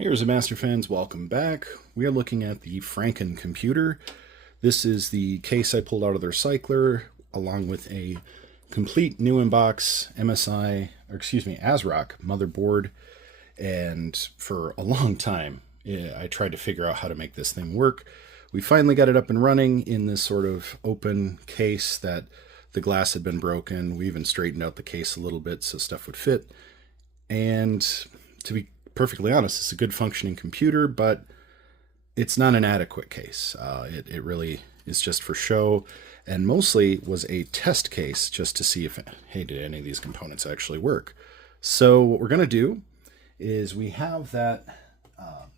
Here's a Master Fans, welcome back. We are looking at the Frankencomputer. This is the case I pulled out of their recycler, along with a complete new in-box ASRock motherboard. And for a long time, I tried to figure out how to make this thing work. We finally got it up and running in this sort of open case that the glass had been broken. We even straightened out the case a little bit so stuff would fit. And to be perfectly honest, it's a good functioning computer, but it's not an adequate case. It really is just for show, and mostly was a test case just to see if, hey, did any of these components actually work? So what we're going to do is we have that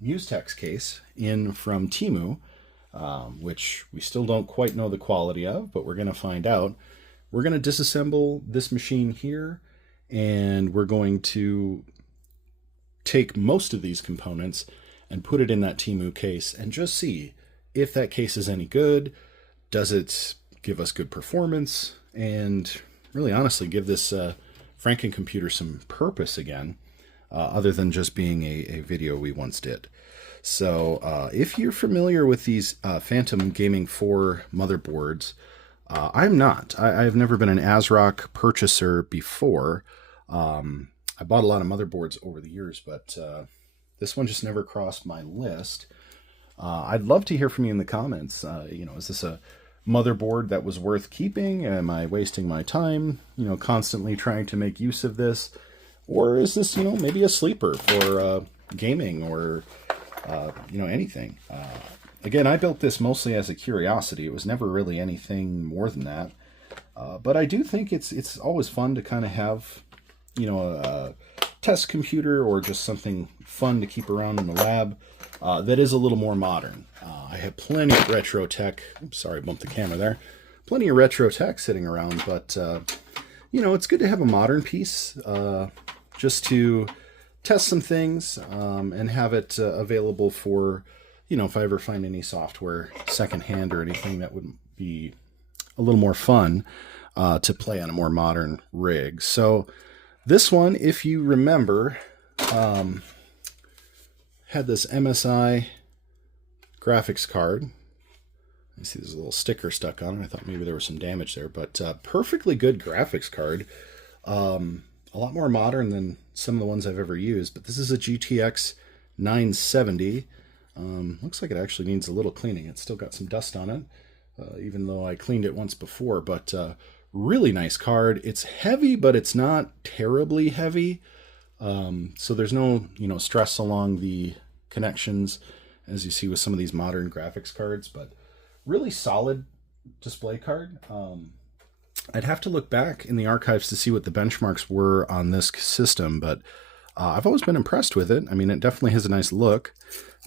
Mustex case in from Temu, which we still don't quite know the quality of, but we're going to find out. We're going to disassemble this machine here, and we're going to take most of these components and put it in that Temu case and just see if that case is any good. Does it give us good performance? And really honestly give this Frankencomputer some purpose again, other than just being a video we once did. So if you're familiar with these Phantom Gaming 4 motherboards, I'm not. I've never been an ASRock purchaser before. I bought a lot of motherboards over the years, but this one just never crossed my list. I'd love to hear from you in the comments. Is this a motherboard that was worth keeping? Am I wasting my time, constantly trying to make use of this? Or is this, maybe a sleeper for gaming or, anything? Again, I built this mostly as a curiosity. It was never really anything more than that. But I do think it's always fun to kind of have a test computer or just something fun to keep around in the lab that is a little more modern. I have plenty of retro tech. Oops, sorry, I bumped the camera there. Plenty of retro tech sitting around, but it's good to have a modern piece just to test some things and have it available for, if I ever find any software secondhand or anything that would be a little more fun to play on a more modern rig. So this one, if you remember, had this MSI graphics card. You see there's a little sticker stuck on it. I thought maybe there was some damage there, but perfectly good graphics card. A lot more modern than some of the ones I've ever used, but this is a GTX 970. Looks like it actually needs a little cleaning. It's still got some dust on it, even though I cleaned it once before, but really nice card. It's heavy, but it's not terribly heavy. So there's no, stress along the connections, as you see with some of these modern graphics cards, but really solid display card. I'd have to look back in the archives to see what the benchmarks were on this system, but I've always been impressed with it. I mean, it definitely has a nice look.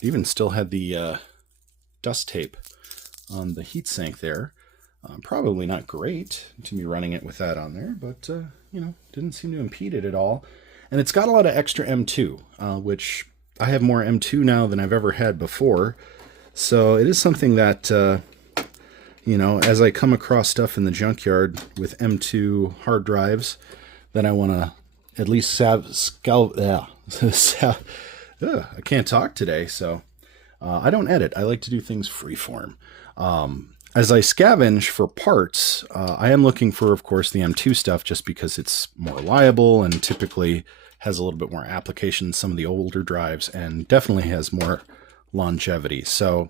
It even still had the dust tape on the heatsink there. Probably not great to be running it with that on there, but, didn't seem to impede it at all. And it's got a lot of extra M2, which I have more M2 now than I've ever had before. So it is something that, as I come across stuff in the junkyard with M2 hard drives, then I want to at least I can't talk today, so I don't edit. I like to do things freeform. As I scavenge for parts, I am looking for, of course, the M2 stuff just because it's more reliable and typically has a little bit more application than some of the older drives and definitely has more longevity. So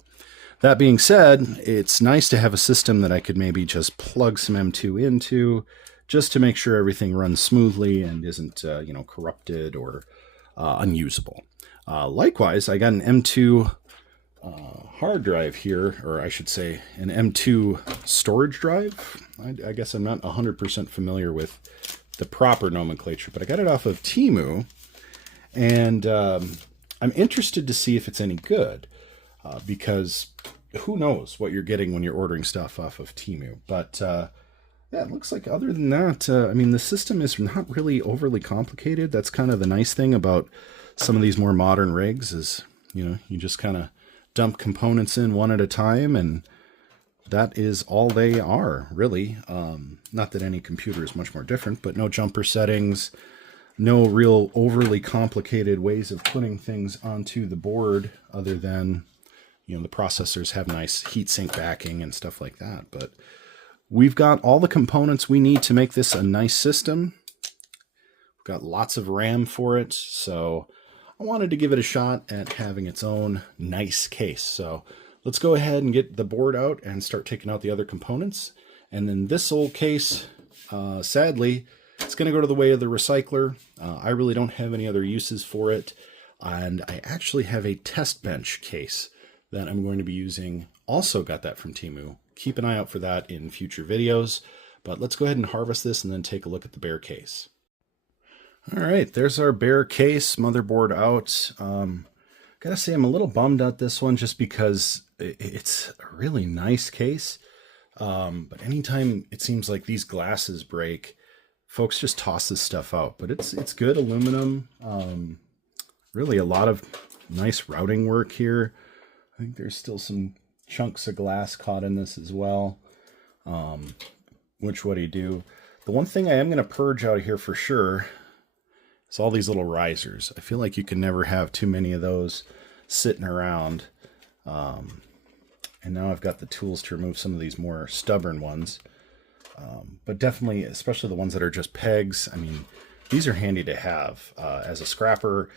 that being said, it's nice to have a system that I could maybe just plug some M2 into just to make sure everything runs smoothly and isn't, corrupted or unusable. Likewise, I got an M2 hard drive here, or I should say an M2 storage drive. I guess I'm not 100% familiar with the proper nomenclature, but I got it off of Temu, and I'm interested to see if it's any good, because who knows what you're getting when you're ordering stuff off of Temu. But yeah, it looks like other than that, the system is not really overly complicated. That's kind of the nice thing about some of these more modern rigs is, you just kind of dump components in one at a time, and that is all they are, really. Not that any computer is much more different, but no jumper settings. no real overly complicated ways of putting things onto the board other than, the processors have nice heatsink backing and stuff like that. But we've got all the components we need to make this a nice system. We've got lots of RAM for it, so I wanted to give it a shot at having its own nice case. So let's go ahead and get the board out and start taking out the other components. And then this old case, sadly, it's going to go to the way of the recycler. I really don't have any other uses for it. And I actually have a test bench case that I'm going to be using. Also got that from Temu. Keep an eye out for that in future videos. But let's go ahead and harvest this and then take a look at the bare case. All right, there's our bare case, motherboard out. Gotta say, I'm a little bummed out this one just because it's a really nice case. But anytime it seems like these glasses break, folks just toss this stuff out. But it's good aluminum. Really a lot of nice routing work here. I think there's still some chunks of glass caught in this as well. Which what do you do? The one thing I am going to purge out of here for sure is all these little risers. I feel like you can never have too many of those sitting around. And now I've got the tools to remove some of these more stubborn ones. But definitely, especially the ones that are just pegs. I mean, these are handy to have as a scrapper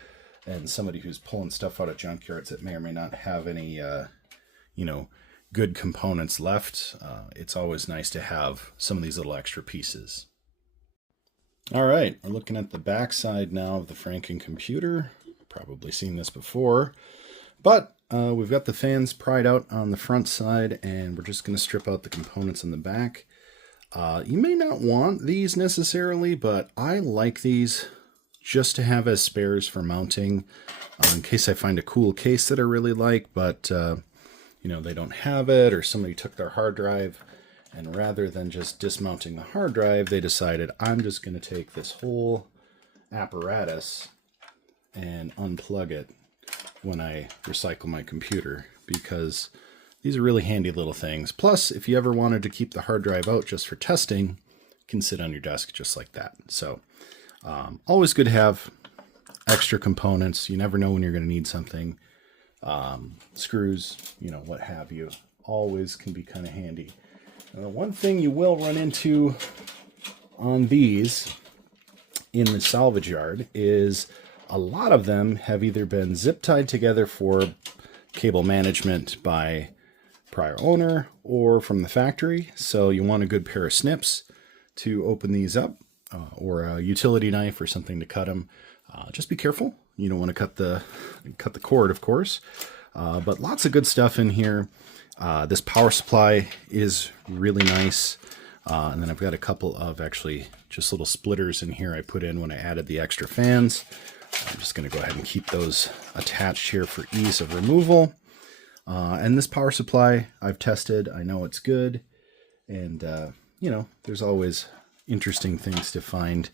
and somebody who's pulling stuff out of junkyards that may or may not have any, good components left. It's always nice to have some of these little extra pieces. All right, we're looking at the back side now of the Frankencomputer. Probably seen this before, but we've got the fans pried out on the front side, and we're just going to strip out the components in the back. You may not want these necessarily, but I like these just to have as spares for mounting in case I find a cool case that I really like, but they don't have it, or somebody took their hard drive, and rather than just dismounting the hard drive, they decided I'm just going to take this whole apparatus and unplug it when I recycle my computer, because these are really handy little things. Plus, if you ever wanted to keep the hard drive out just for testing, it can sit on your desk just like that. So always good to have extra components. You never know when you're going to need something. Screws, what have you, always can be kind of handy. One thing you will run into on these in the salvage yard is a lot of them have either been zip tied together for cable management by prior owner or from the factory. So you want a good pair of snips to open these up, or a utility knife or something to cut them. Just be careful. You don't want to cut the cord, of course. But lots of good stuff in here. This power supply is really nice. And then I've got a couple of actually just little splitters in here I put in when I added the extra fans. I'm just going to go ahead and keep those attached here for ease of removal. And this power supply I've tested. I know it's good. And, there's always interesting things to find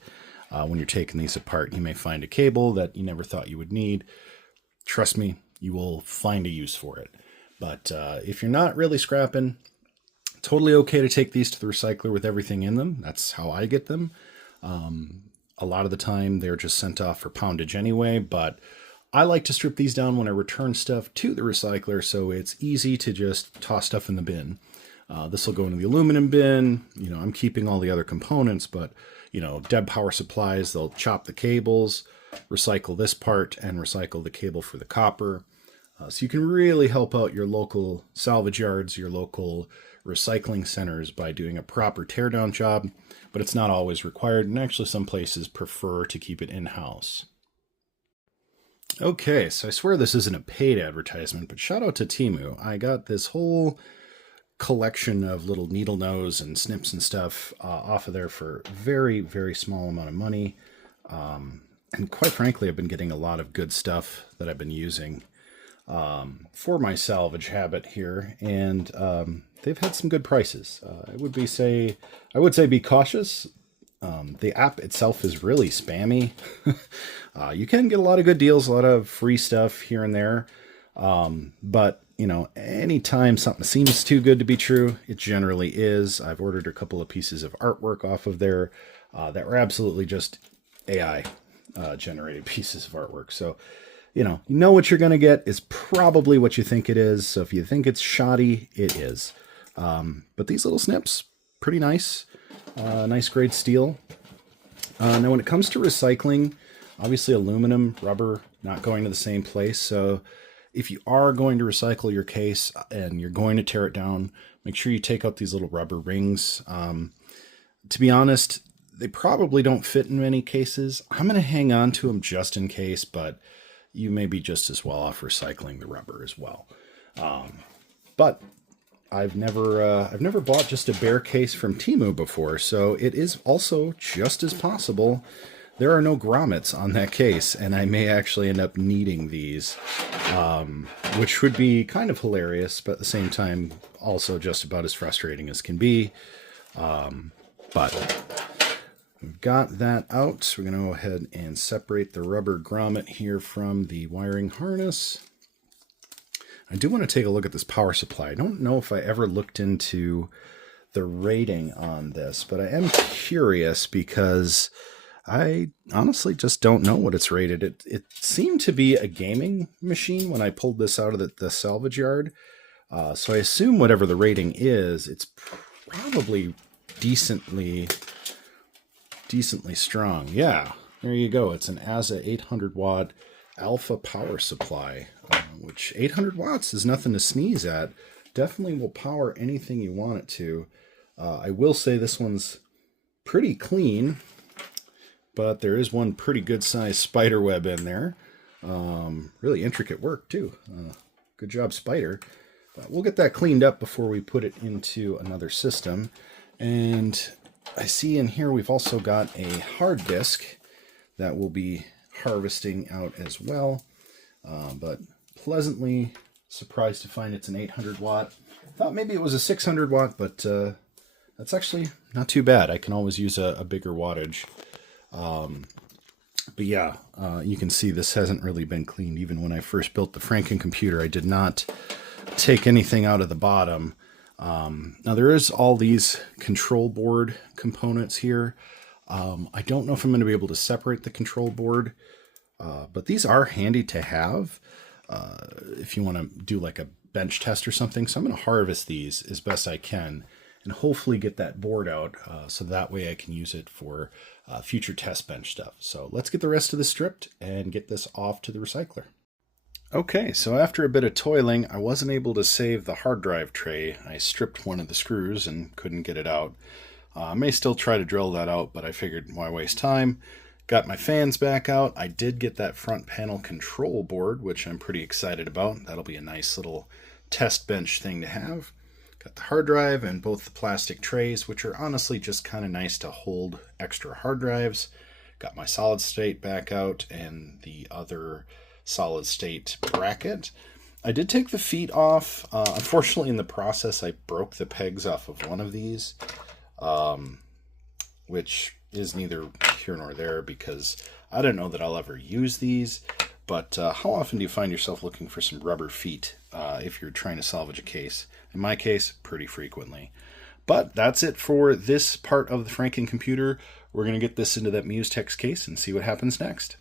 when you're taking these apart. You may find a cable that you never thought you would need. Trust me, you will find a use for it. But if you're not really scrapping, totally okay to take these to the recycler with everything in them. That's how I get them. A lot of the time they're just sent off for poundage anyway, but I like to strip these down when I return stuff to the recycler, so it's easy to just toss stuff in the bin. This will go into the aluminum bin. I'm keeping all the other components, but dead power supplies, they'll chop the cables, recycle this part, and recycle the cable for the copper. So you can really help out your local salvage yards, your local recycling centers by doing a proper teardown job, but it's not always required, and actually some places prefer to keep it in-house. Okay, so I swear this isn't a paid advertisement, but shout out to Temu. I got this whole collection of little needle nose and snips and stuff off of there for a very, very small amount of money. And quite frankly, I've been getting a lot of good stuff that I've been using for my salvage habit here, and they've had some good prices. I would say be cautious. The app itself is really spammy. You can get a lot of good deals, a lot of free stuff here and there. But anytime something seems too good to be true, it generally is. I've ordered a couple of pieces of artwork off of there that were absolutely just AI. generated pieces of artwork. So, you know what you're going to get is probably what you think it is. So if you think it's shoddy, it is. But these little snips, pretty nice. Nice grade steel. Now when it comes to recycling, obviously aluminum, rubber, not going to the same place. So if you are going to recycle your case and you're going to tear it down, make sure you take out these little rubber rings. To be honest, they probably don't fit in many cases. I'm going to hang on to them just in case, but you may be just as well off recycling the rubber as well. But I've never bought just a bare case from Temu before, so it is also just as possible there are no grommets on that case, and I may actually end up needing these, which would be kind of hilarious, but at the same time also just about as frustrating as can be. But we've got that out. We're going to go ahead and separate the rubber grommet here from the wiring harness. I do want to take a look at this power supply. I don't know if I ever looked into the rating on this, but I am curious because I honestly just don't know what it's rated. It seemed to be a gaming machine when I pulled this out of the salvage yard. So I assume whatever the rating is, it's probably decently strong. Yeah, there you go. It's an ASA 800 watt alpha power supply, which 800 watts is nothing to sneeze at. Definitely will power anything you want it to. I will say this one's pretty clean, but there is one pretty good sized spider web in there. Really intricate work too. Good job, Spider. But we'll get that cleaned up before we put it into another system. And I see in here we've also got a hard disk that we'll be harvesting out as well. But pleasantly surprised to find it's an 800 watt. Thought maybe it was a 600 watt, but that's actually not too bad. I can always use a bigger wattage. But yeah, you can see this hasn't really been cleaned. Even when I first built the Frankencomputer, I did not take anything out of the bottom. Now there is all these control board components here. I don't know if I'm going to be able to separate the control board, but these are handy to have if you want to do like a bench test or something. So I'm going to harvest these as best I can and hopefully get that board out so that way I can use it for future test bench stuff. So let's get the rest of this stripped and get this off to the recycler. Okay, so after a bit of toiling, I wasn't able to save the hard drive tray. I stripped one of the screws and couldn't get it out. I may still try to drill that out, but I figured why waste time. Got my fans back out. I did get that front panel control board, which I'm pretty excited about. That'll be a nice little test bench thing to have. Got the hard drive and both the plastic trays, which are honestly just kind of nice to hold extra hard drives. Got my solid state back out and the other solid state bracket. I did take the feet off. Unfortunately, in the process, I broke the pegs off of one of these, which is neither here nor there because I don't know that I'll ever use these. But how often do you find yourself looking for some rubber feet if you're trying to salvage a case? In my case, pretty frequently. But that's it for this part of the Frankencomputer. We're going to get this into that Mustex case and see what happens next.